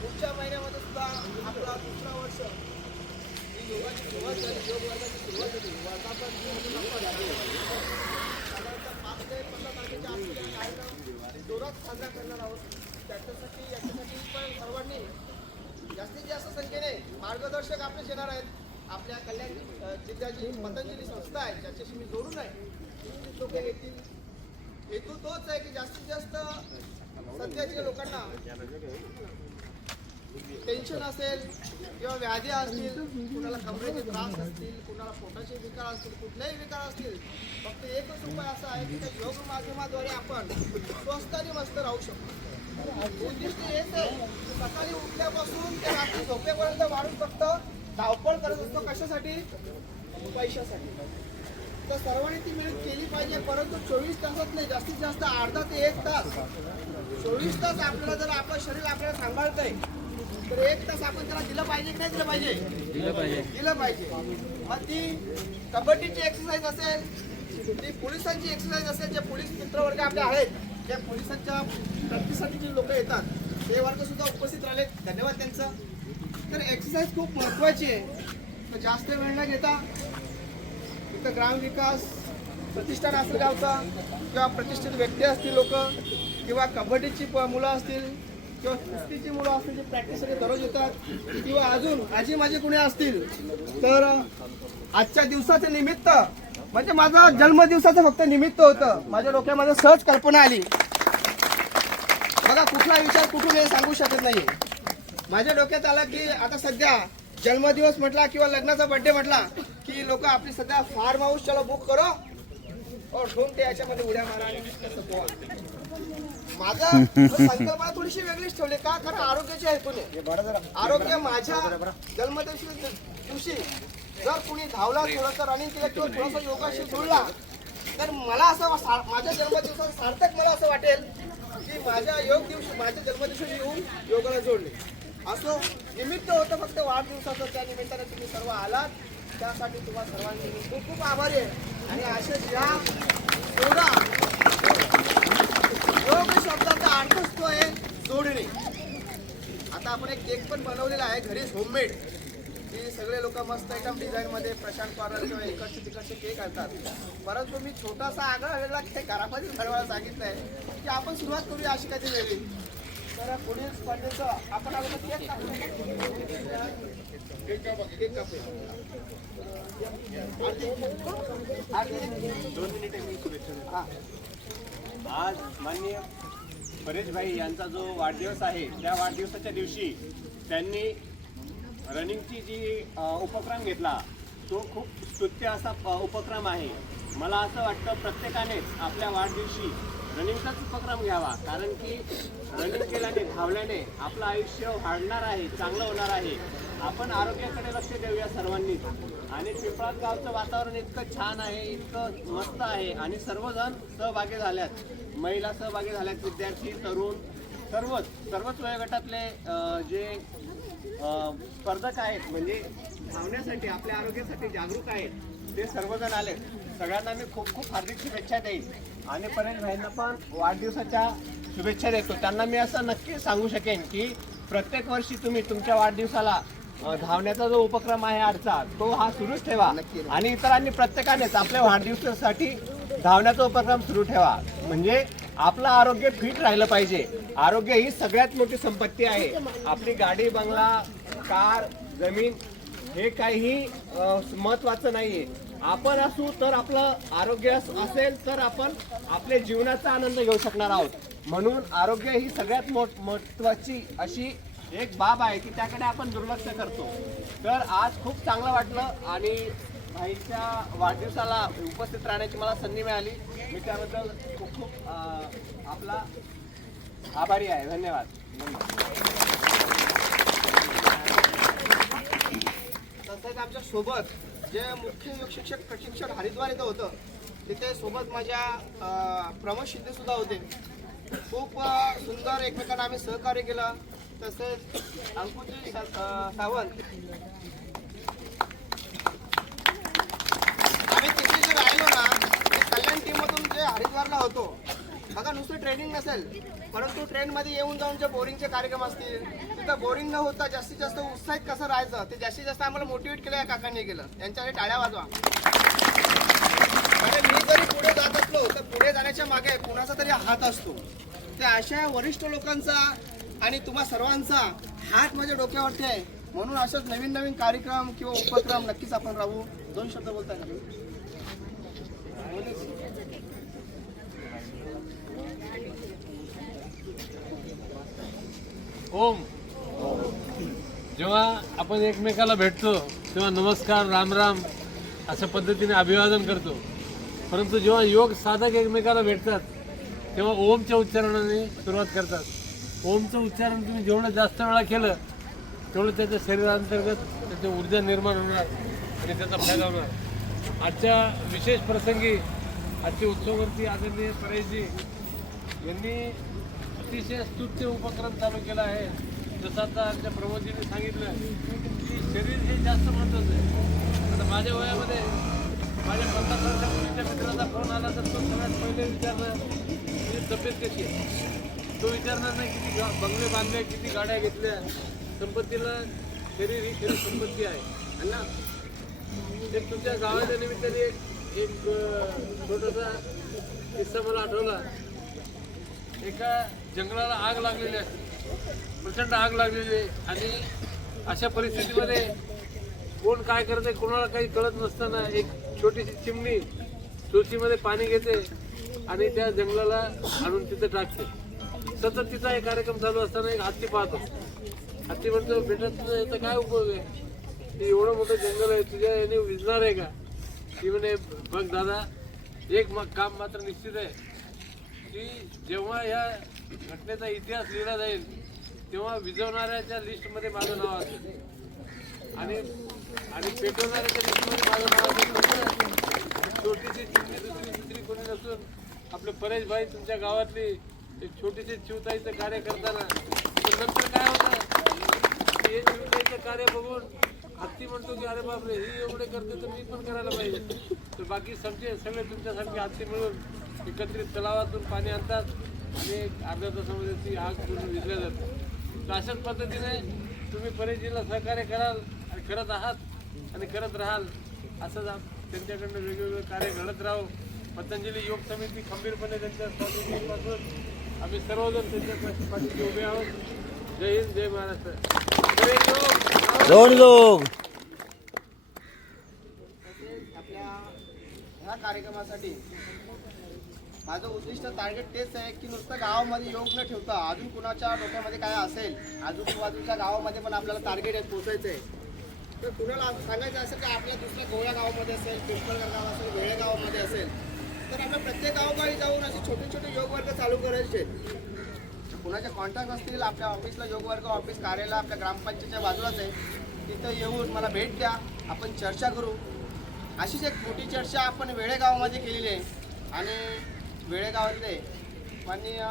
पुढच्या महिन्यामध्ये सुद्धा आपला दुसरा वर्ष ही योगाची सुरुवात झाली, योग वर्गाची सुरुवात झाली. वर्धापन साधारणतः 5 ते 15 तारखेच्या आसपास हा कार्यक्रम जोरात साजरा करणार आहोत. याच्यासाठी पण सर्वांनी जास्तीत जास्त संख्येने मार्गदर्शक आपलेच येणार आहेत. आपल्या कल्याण जिल्ह्याची पतंजली संस्था आहे ज्याच्याशी मी जोडून आहे. लोक येतील. हेतू तोच आहे की जास्तीत जास्त सध्याच्या लोकांना टेन्शन असेल किंवा व्याधी असतील, कुणाला कमरेचे त्रास असतील, कुणाला पोटाचे विकार असतील, कुठलेही विकार असतील, फक्त एकच उपाय असा आहे की त्या योग माध्यमाद्वारे आपण स्वस्थ आणि मस्त राहू शकतो. उद्दिष्ट हेच आहे की सकाळी उठल्यापासून ते रात्री झोपेपर्यंत माणूस फक्त धावपळ करत असतो. कशासाठी? पैशासाठी. तर सर्वांनी ती मेहनत केली पाहिजे. परंतु 24 तासात नाही, जास्तीत जास्त अर्धा ते 1 तास. 24 तास आपल्याला जर आपलं शरीर आपल्याला सांभाळतंय तर 1 तास आपण त्याला दिलं पाहिजे की नाही दिलं पाहिजे? दिलं पाहिजे. मग ती कबड्डीची एक्सरसाइज असेल, ती पोलिसांची एक्सरसाइज असेल, जे पोलीस मित्रवर्ग आपले आहेत, त्या पोलिसांच्या प्रतिष्ठाची जी लोक येतात ते वर्ग सुद्धा उपस्थित राहिले, धन्यवाद त्यांचं. तर एक्सरसाइज खूप महत्त्वाची आहे. तर जास्त वेळ न घेता इथं ग्रामविकास प्रतिष्ठान असेल गावचा किंवा प्रतिष्ठित व्यक्ती असतील लोक किंवा कबड्डीची मुलं असतील किंवा कुस्तीची मुलं असतील जे प्रॅक्टिससाठी दररोज येतात किंवा अजून आजी माझे कुणी असतील तर आजच्या दिवसाचं निमित्त म्हणजे माझा जन्मदिवसाचं फक्त निमित्त होतं. माझ्या डोक्यामध्ये सहज कल्पना आली. बघा कुठला विचार कुठून हे सांगू शकत नाही. माझ्या डोक्यात आला की आता सध्या जन्मदिवस म्हटला किंवा लग्नाचा बर्थडे म्हटला की लोक आपली सध्या फार्म हाऊस चलो बुक करो और ढूंढते याच्यामध्ये उड्या मारा आणि कसं पोहा. माझा संकल्पना थोडीशी वेगळीच ठेवली का? कारण आरोग्याच्या हेतूने. आरोग्य माझ्या जन्मदिवशी जर कुणी धावला, थोडंसं रनिंग केलं किंवा थोडासा योगाशी जुळला तर मला असं माझ्या जन्मदिवसाचं सार्थक मला असं वाटेल की माझ्या योग दिवशी माझ्या जन्मदिवशी येऊन योगाला जोडले. असं निमित्त होतं फक्त वाढदिवसाचं. त्या निमित्ताने तुम्ही सर्व आलात त्यासाठी तुम्हाला सर्वांनी मी खूप खूप आभारी आहे. आणि असेच या जोडा. योग शब्दाचा अर्थ असतो आहे जोडणे. आता आपण एक केक पण बनवलेला आहे घरीच होममेड. की सगळे लोक मस्त एकदम डिझाईनमध्ये प्रशांत पार्लर किंवा इकडचे तिकडचे केक आणतात. परंतु मी छोटासा आगळा वेगळा केक घरामध्येच बनवायला सांगितलं आहे की आपण सुरुवात करूया अशी काहीतरी वेगळी. तर पुढील स्पर्धेचं आपण अगोदर केक कापूया. केक कापूया. 2 मिनिटे मी शुभेच्छा. आज माननीय परेशभाई यांचा जो वाढदिवस आहे त्या वाढदिवसाच्या दिवशी त्यांनी रनिंगची जी उपक्रम घेतला तो खूप स्तुत्य असा उपक्रम आहे. मला असं वाटतं प्रत्येकानेच आपल्या वाढदिवशी रनिंगचाच उपक्रम घ्यावा. कारण की रनिंग केल्याने, धावल्याने आपलं आयुष्य वाढणार आहे, चांगलं होणार आहे. आपण आरोग्याकडे लक्ष देऊया सर्वांनीच. आणि पिंपळात गावचं वातावरण इतकं छान आहे, इतकं मस्त आहे आणि सर्वजण सहभागी झाल्यात. महिला सहभागी झाल्यात, विद्यार्थी, तरुण, सर्वच वयोगटातले जे स्पर्धक आहेत म्हणजे धावण्यासाठी आपल्या आरोग्यासाठी जागरूक आहेत ते सर्वजण आलेत. सगळ्यांना मी खूप खूप हार्दिक शुभेच्छा देईन. आणि परेश भाईंना पण वाढदिवसाच्या शुभेच्छा देतो. त्यांना मी असं नक्की सांगू शकेन की प्रत्येक वर्षी तुम्ही तुमच्या वाढदिवसाला धावण्याचा जो उपक्रम आहे आजचा तो हा सुरूच ठेवा. आणि इतरांनी प्रत्येकानेच आपल्या वाढदिवसासाठी धावण्याचा उपक्रम सुरू ठेवा. म्हणजे आपलं आरोग्य फिट राहिलं पाहिजे. आरोग्य ही सगळ्यात मोठी संपत्ती आहे. आपली गाडी, बंगला, कार, जमीन हे काही महत्त्वाचं नाहीये. आपण असू तर आपलं आरोग्य असेल तर आपण आपल्या जीवनाचा आनंद घेऊ शकणार आहोत. म्हणून आरोग्य ही सगळ्यात महत्त्वाची अशी एक बाब आहे की त्याकडे आपण दुर्लक्ष करतो. तर आज खूप चांगलं वाटलं आणि भाईच्या वाढदिवसाला उपस्थित राहण्याची मला संधी मिळाली. मी त्याबद्दल खूप खूप आपला आभारी आहे. धन्यवाद. तसंच आमच्या सोबत जे मुख्य योग शिक्षक प्रशिक्षण हरिद्वार इथं होतं तिथे सोबत माझ्या प्रमोद शिंदे सुद्धा होते. खूप सुंदर एकमेकांना आम्ही सहकार्य केलं. तसेच अंकुजी सावंत आम्ही तिथे जे राहिलो ना ते कल्याण टीममधून जे हरिद्वारला होतो बघा नुसतं ट्रेनिंग नसेल परंतु ट्रेनमध्ये येऊन जाऊन जे बोरिंगचे कार्यक्रम असतील तिथं बोरिंग न होता जास्तीत जास्त उत्साहित कसं राहायचं ते जास्तीत जास्त आम्हाला मोटिवेट केलं या काकांनी केलं. त्यांच्यासाठी टाळ्या वाजवा. आणि मी जरी पुढे जात असलो तर पुढे जाण्याच्या मागे कुणाचा तरी हात असतो. ते अशा वरिष्ठ लोकांचा आणि तुम्हा सर्वांचा हात माझ्या डोक्यावरती आहे. म्हणून असंच नवीन नवीन कार्यक्रम किंवा उपक्रम नक्कीच आपण राहू. 2 शब्द बोलताय का तुम्ही? ओम. जेव्हा आपण एकमेकाला भेटतो तेव्हा नमस्कार राम राम अशा पद्धतीने अभिवादन करतो. परंतु जेव्हा योग साधक एकमेकाला भेटतात तेव्हा ओमच्या उच्चारणाने सुरुवात करतात. ओमचं उच्चारण तुम्ही जेवढं जास्त वेळा केलं तेवढं त्याच्या शरीरांतर्गत त्याची ऊर्जा निर्माण होणार आणि त्याचा फायदा होणार. आजच्या विशेष प्रसंगी आजच्या उत्सवावरती आदरणीय परेशजी यांनी अतिशय स्तुत्य उपक्रम चालू केला आहे. जसं आता आमच्या प्रमोदजींनी सांगितलं की शरीर हे जास्त महत्त्वाचं आहे. आता माझ्या वयामध्ये माझ्या 50 वर्षापूर्वीच्या मित्राचा फोन आला तर तो सगळ्यात पहिले विचारणार तुझी तब्येत कशी आहे. तो विचारणार नाही किती बंगले बांधले किती गाड्या घेतल्या. संपत्तीला शरीर ही खरी संपत्ती आहे ना. ते तुमच्या गावाच्या निमित्ताने एक छोटासा किस्सा मला आठवला. एका जंगलाला आग लागलेली आहे, प्रचंड आग लागलेली आहे आणि अशा परिस्थितीमध्ये कोण काय करते कोणाला काही कळत नसताना एक छोटीशी चिमणी चोचीमध्ये पाणी घेते आणि त्या जंगलाला आणून तिथे टाकते. सतत तिचा एक कार्यक्रम चालू असताना एक हत्ती पाहतो. हत्ती म्हणतो बेटा तुझा याचा काय उपयोग आहे. एवढं मोठं जंगल आहे तुझ्या याने विजणार आहे का. ती म्हणे बघ दादा एक काम मात्र निश्चित आहे की जेव्हा या घटनेचा इतिहास लिहिला जाईल तेव्हा विजवणाऱ्याच्या लिस्टमध्ये माझं नाव असेल आणि पेटवणाऱ्याच्या लिस्टमध्ये माझं नाव असेल. छोटीशी चिमणी दुसरी कोणी नसून आपले परेश भाई तुमच्या गावातली एक छोटीशी चिवताईचं कार्य करताना तर नंतर काय होतं हे चिवताईचं कार्य बघून हत्ती म्हणतो की अरे बापरे ही एवढे करते तर मी पण करायला पाहिजे. तर बाकी सगळे तुमच्यासारखे हत्ती मिळून एकत्रित तलावातून पाणी आणतात आणि अर्ध्या तासामध्ये ती आग पूर्ण विझल्या जाते. तर अशाच पद्धतीने तुम्ही परेशजीला सहकार्य कराल आणि करत आहात आणि करत राहाल. असंच त्यांच्याकडनं वेगवेगळे कार्य घडत राहू. पतंजली योग समिती खंबीरपणे त्यांच्या स्वातंत्र्यापासून आम्ही सर्वजण त्यांच्या पाठीशी उभे आहोत. जय हिंद जय महाराष्ट्र. दोन लोक आपल्या ह्या कार्यक्रमासाठी माझं उद्दिष्ट टार्गेट तेच आहे की नुसतं गावामध्ये योग न ठेवता अजून कुणाच्या डोक्यामध्ये काय असेल आजूबाजूच्या गावामध्ये पण आपल्याला टार्गेट आहे पोचायचं आहे. तर कुणाला सांगायचं असेल की आपल्या दुसऱ्या गोळ्या गावामध्ये असेल पिंपळगाव गाव असेल वेळे गावामध्ये असेल तर आपल्या प्रत्येक गावोगावी जाऊन असे छोटे छोटे योग वर्ग चालू करायचे. कुणाचे कॉन्टॅक्ट असतील आपल्या ऑफिसला योग वर्ग ऑफिस कार्यालय आपल्या ग्रामपंचायतच्या बाजूलाच आहे. तिथं येऊन मला भेट द्या आपण चर्चा करू. अशीच एक मोठी चर्चा आपण वेळेगावामध्ये केलेली आहे आणि वेळेगावातले माननीय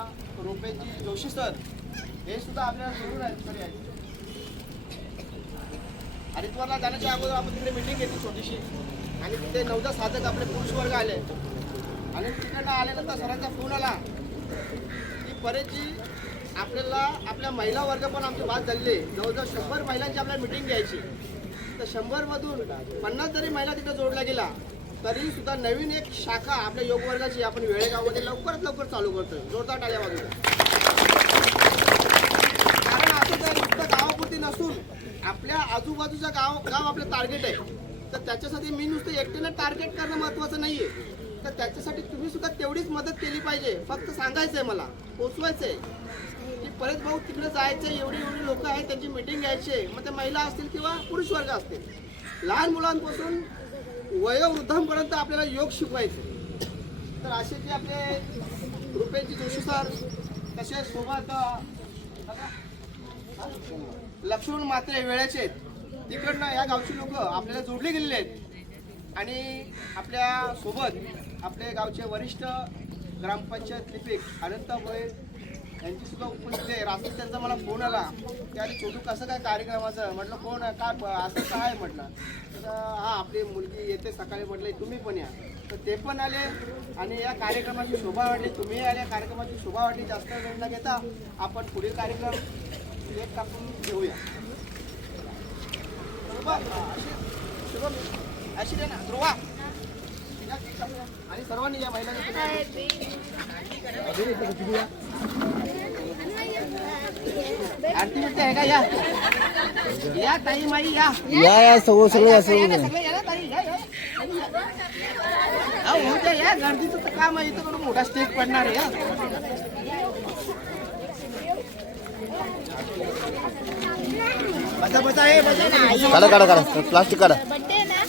रुपेशजी जोशी सर हे सुद्धा आपल्याला जरूर आहेत. हरिद्वारला जाण्याच्या अगोदर आपण तिकडे मीटिंग घेतली छोटीशी आणि तिथे 9 साधक आपले पुरुष वर्ग आले आणि तिकडनं आल्यानंतर सरांचा फोन आला की परेशजी आपल्याला आपल्या महिला वर्ग पण आमची बात झालेली आहे. जवळजवळ 100 महिलांची आपल्याला मीटिंग घ्यायची. तर 100मधून 50 जरी महिला तिथं जोडल्या गेला तरी सुद्धा नवीन एक शाखा आपल्या योग वर्गाची आपण वेळेगावमध्ये लवकरात लवकर चालू करतोय. जोरदार टाळ्या वाजवूया. कारण असं जर नुसतं गावापुरती नसून आपल्या आजूबाजूचा गाव आपलं टार्गेट आहे. तर त्याच्यासाठी मी नुसतं एकट्यानं टार्गेट करणं महत्त्वाचं नाही आहे. तर त्याच्यासाठी तुम्ही सुद्धा तेवढीच मदत केली पाहिजे. फक्त सांगायचं आहे मला पोचवायचं आहे की परेश भाऊ तिकडे जायचं एवढी लोक आहेत त्यांची मीटिंग घ्यायची. मग ते महिला असतील किंवा पुरुष वर्ग असतील लहान मुलांपासून वयोवृद्धांपर्यंत आपल्याला योग शिकवायचे. तर असे जे आपले रुपेशजी जोशी सर तसेच सोबत लक्ष्मण मात्रे वेळेचे तिकडनं या गावची लोक आपल्याला जोडले गेलेले आहेत आणि आपल्या सोबत आपले गावचे वरिष्ठ ग्रामपंचायत लिपिक अनंत भोये यांची सुद्धा उपस्थिती आहे. रात्री त्यांचा मला फोन आला की अरे छोटू कसं काय कार्यक्रमाचं, म्हटलं कोण आहे काय असं काय म्हटलं, तर हा आपली मुलगी येते सकाळी, म्हटलं तुम्ही पण या. तर ते पण आले आणि या कार्यक्रमाची शोभा वाढली, तुम्ही आले, कार्यक्रमाची शोभा वाढली. जास्त वेळ न घेता आपण पुढील कार्यक्रम एक टाकून घेऊया. अशी दे ना ध्रुवा आणि सर्वांनी या महिलांना आरती मिळते आहे का? या ताई माई या सगळे या सगळे या ना ताई या गर्दीचं तर काम आहे, इथं कडून मोठा स्टेज पडणार आहे. बसा बसा आहे बसा ना. काढा प्लास्टिक काढा. बड्डे ना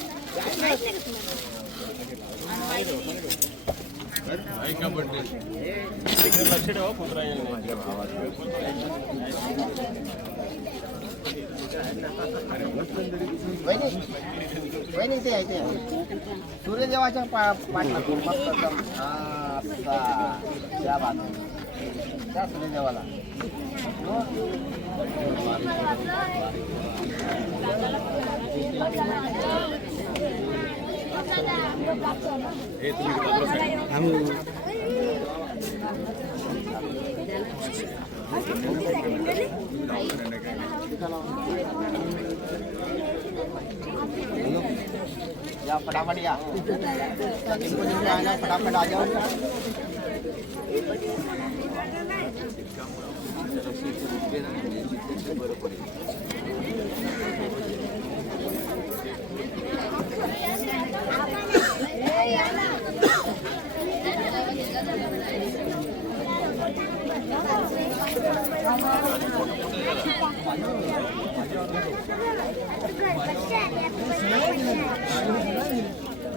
वहिनी इथे आहे, इथे सूर्यदेवाच्या पाठला मस्त एकदम. त्या बात त्या सूर्यदेवाला या फटाफट या फटाफट आ जाओ.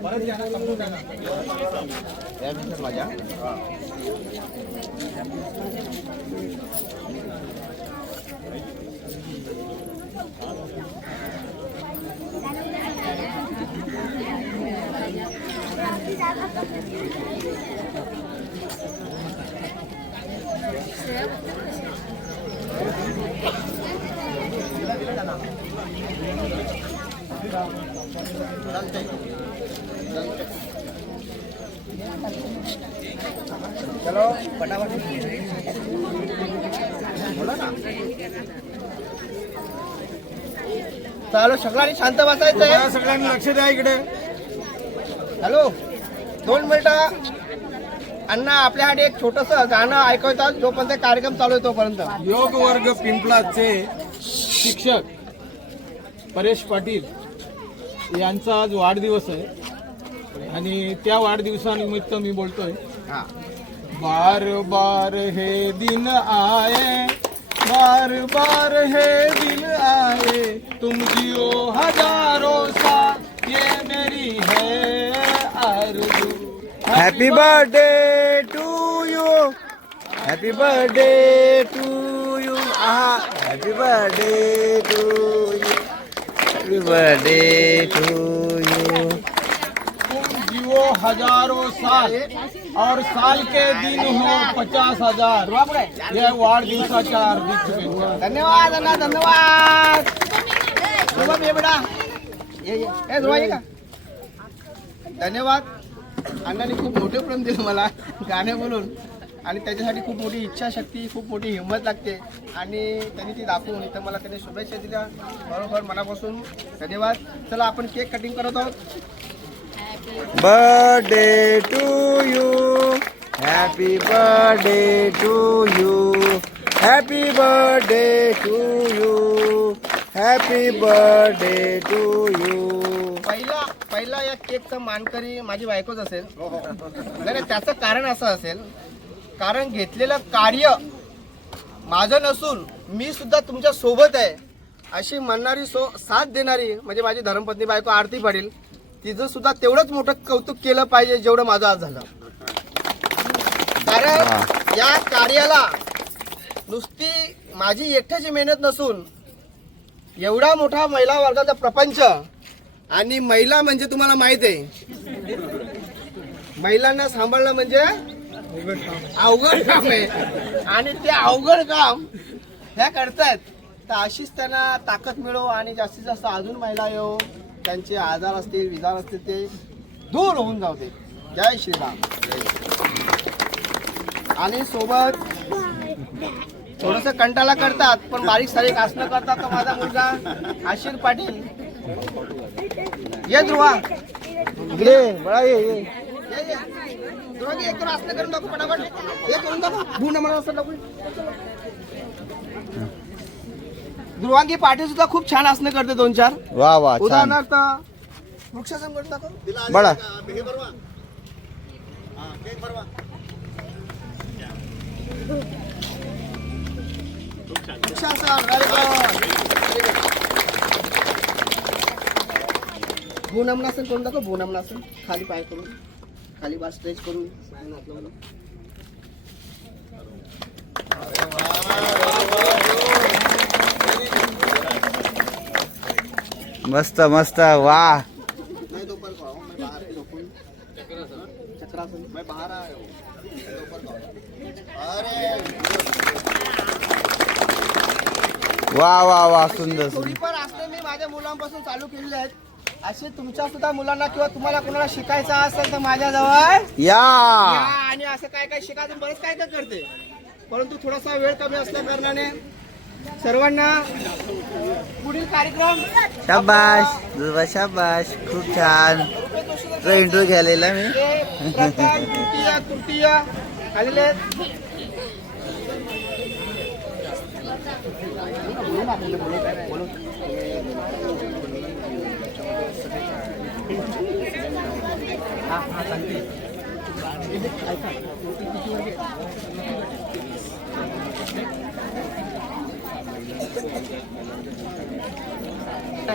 माझ्या चलो फटाफट बोला ना. चालू सगळ्यांनी शांत बसायचंय. सगळ्यांनी लक्ष द्या इकडे. हॅलो 2 मिनिटं. अण्णा आपल्यासाठी एक छोटस गाणं ऐकवतात जोपर्यंत कार्यक्रम चालू आहे तोपर्यंत. योग वर्ग पिंपलाचे शिक्षक परेश पाटील यांचा आज वाढदिवस आहे आणि त्या वाढदिवसानिमित्त मी बोलतोय. हा बार बार हे दिन आए, बार बार हे दिन आए, तुम जियो हजारों साल ये मेरी है आरज़ू. Happy birthday to you, happy birthday to you. Happy birthday to you, happy birthday to you. तुम जियो हजारों साल और साल के दिन हो 50,000. यह वाढदिवसाच्या हार्दिक शुभेच्छा. धन्यवाद अण्णा धन्यवाद. शुभम ये बेटा ये ध्रुवा ये का. धन्यवाद. अण्णांनी खूप मोठे प्रेम दिलं मला गाणे बोलून आणि त्याच्यासाठी खूप मोठी इच्छाशक्ती खूप मोठी हिंमत लागते आणि त्यांनी ती दाखवून इथं मला त्यांनी शुभेच्छा दिल्या. बरोबर मनापासून धन्यवाद. चला आपण केक कटिंग करत आहोत. Birthday to you, happy birthday to you, happy birthday to you, happy birthday to you. पहिला या केकचा मानकरी माझी बायकोच असेल. नाही त्याचं कारण असं असेल कारण घेतलेलं कार्य माझं नसून मी सुद्धा तुमच्या सोबत आहे अशी म्हणणारी साथ देणारी म्हणजे माझी धर्मपत्नी बायको आरती पाटील. तिचं सुद्धा तेवढंच मोठं कौतुक केलं पाहिजे जेवढं माझं आज झालं. कारण या कार्याला नुसती माझी एकट्याची मेहनत नसून एवढा मोठा महिला वर्गाचा प्रपंच, आणि महिला म्हणजे तुम्हाला माहित आहे, महिलांना सांभाळणं म्हणजे अवघड काम आहे, आणि ते अवघड काम ह्या करतायत. तर अशीच त्यांना ताकद मिळो आणि जास्तीत जास्त अजून महिला येऊ, त्यांचे आजार असतील विजार असतील ते दूर होऊन जाऊ दे. जय श्रीराम. आणि सोबत थोडस कंटाळा करतात पण बारीक सारीक आसनं करतात. तर माझा मुलगा आशिर पाटील, ये ध्रुवा इकडे बळा ये ये. ध्रुवा एक तर आसनं करून दाखव पटापट. हे करून दाखव. भून मला असं दाखव. ध्रुवांगी पाटील सुद्धा खूप छान आसनं करते 2-4. वा वा छान. उदाहरणार्थ वृक्षासन करून दाखव. बळा वृक्षासन. भूनमनासन करून दाखव. भूनमनासन खाली पाय करून, खाली बार स्ट्रेच करून. मस्त मस्त वा. मैं दोपहर को आऊँ, मैं बाहर ही रुकूँ. चक्रासन. मैं बाहर आया हूँ. दोपहर को आऊँ. वा वा वा सुंदर सुंदर. थोडीफार असणे मी माझ्या मुलांपासून चालू केलेले आहेत. असे तुमच्या सुद्धा मुलांना किंवा तुम्हाला कोणाला शिकायचं असेल तर माझ्याजवळ या. या. आणि असं काय काय शिकायचं बरंच काय काय करते, परंतु थोडासा वेळ कमी असल्या कारणाने सर्वांना पुढील कार्यक्रम. शाबाश दुर्वा शाबाश. खूप छान इंटरव्ह्यू घ्यायला मी. प्रथम द्वितीय तृतीय आलेले आहेत.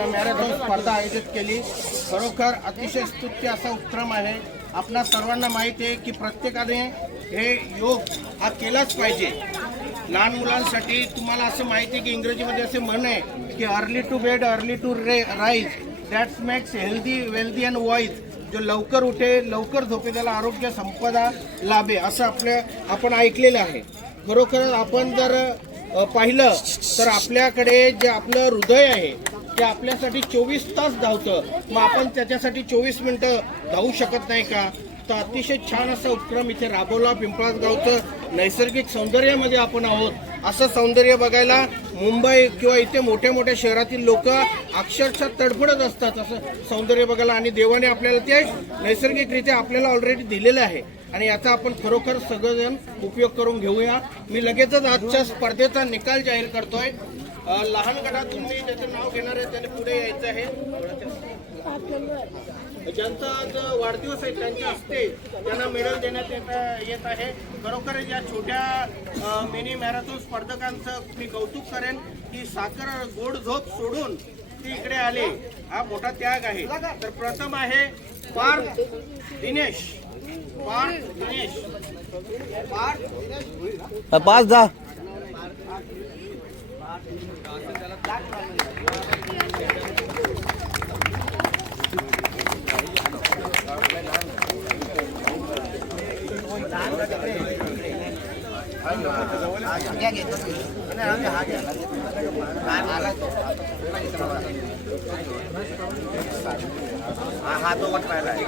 मॅरेथॉन स्पर्धा आयोजित केली. खरोखर अतिशय स्तुत्य असा उपक्रम आहे. आपणा सर्वांना माहिती आहे की प्रत्येकाने हे योग हा केलाच पाहिजे. लहान मुलांसाठी तुम्हाला असं माहिती आहे की इंग्रजीमध्ये असे म्हण आहे की early to bed early to rise that's makes healthy wealthy and wise. जो लवकर उठे लवकर झोपे त्याला आरोग्य संपदा लाभे, असं आपण ऐकलेलं आहे. खरोखर आपण जर पाहिलं तर आपल्याकडे जे आपलं हृदय आहे ते आपल्यासाठी 24 तास धावतं. मग आपण त्याच्यासाठी 24 मिनिटं धावू शकत नाही का? तर अतिशय छान असा उपक्रम इथे राबवला. पिंपळास गावचं नैसर्गिक सौंदर्यामध्ये आपण आहोत. असं सौंदर्य बघायला मुंबई किंवा इथे मोठ्या मोठ्या शहरातील लोक अक्षरशः तडफडत असतात असं सौंदर्य बघायला. आणि देवाने आपल्याला ते नैसर्गिकरित्या आपल्याला ऑलरेडी दिलेलं आहे आणि याचा आपण खरोखर सगळेजण उपयोग करून घेऊया. मी लगेचच आजच्या स्पर्धेचा निकाल जाहीर करतोय. लहान गटातून मी त्याचं नाव घेणार आहे, त्याने पुढे यायचं आहे. ज्यांचा आज वाढदिवस आहे त्यांच्या हस्ते त्यांना मेडल देण्यात येत आहे. खरोखर या छोट्या मिनी मॅरेथॉन स्पर्धकांचं मी कौतुक करेन की साखर गोड झोप सोडून ते इकडे आले. हा मोठा त्याग आहे. तर प्रथम आहे पार्थ दिनेश. पाच जा. हा तो वाटवायला आहे.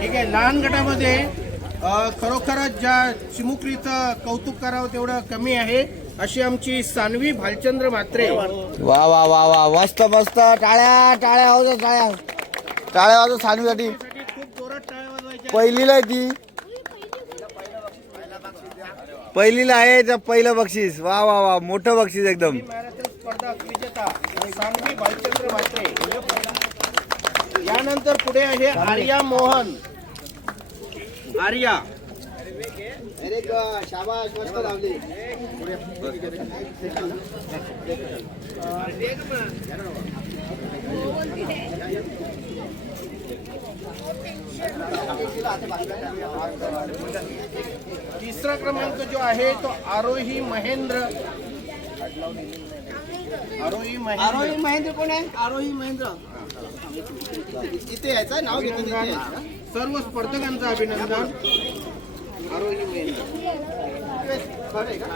ठीक आहे. लहान गटामध्ये खरोखरच ज्या चिमुकलीचं कौतुक करावं तेवढं कमी आहे अशी आमची सानवी भालचंद्र म्हात्रे. वा वा वा वा मस्त मस्त. टाळ्या टाळ्या वाजव. टाळ्या टाळ्या वाजव सानवीसाठी. खूप जोरात टाळ्या वाजवायच्या. पहिलीला आहे ती. पहिलीला आहे तर पहिलं बक्षीस. वा वा वा मोठं बक्षीस एकदम. मॅरेथॉन स्पर्धा विजेता सानवी भालचंद्र म्हात्रे. यानंतर पुढे आहे आर्या मोहन. आर्या अरे शाबाश मस्त लावली. तिसरा क्रमांक जो आहे तो आरोही महेंद्र. आरोही आरोही महेंद्र कोण आहे? आरोही महेंद्र इथे यायचं नाव घेतो तिथे यायचं. सर्व स्पर्धकांचं अभिनंदन. आरोही महेंद्र खरं आहे का?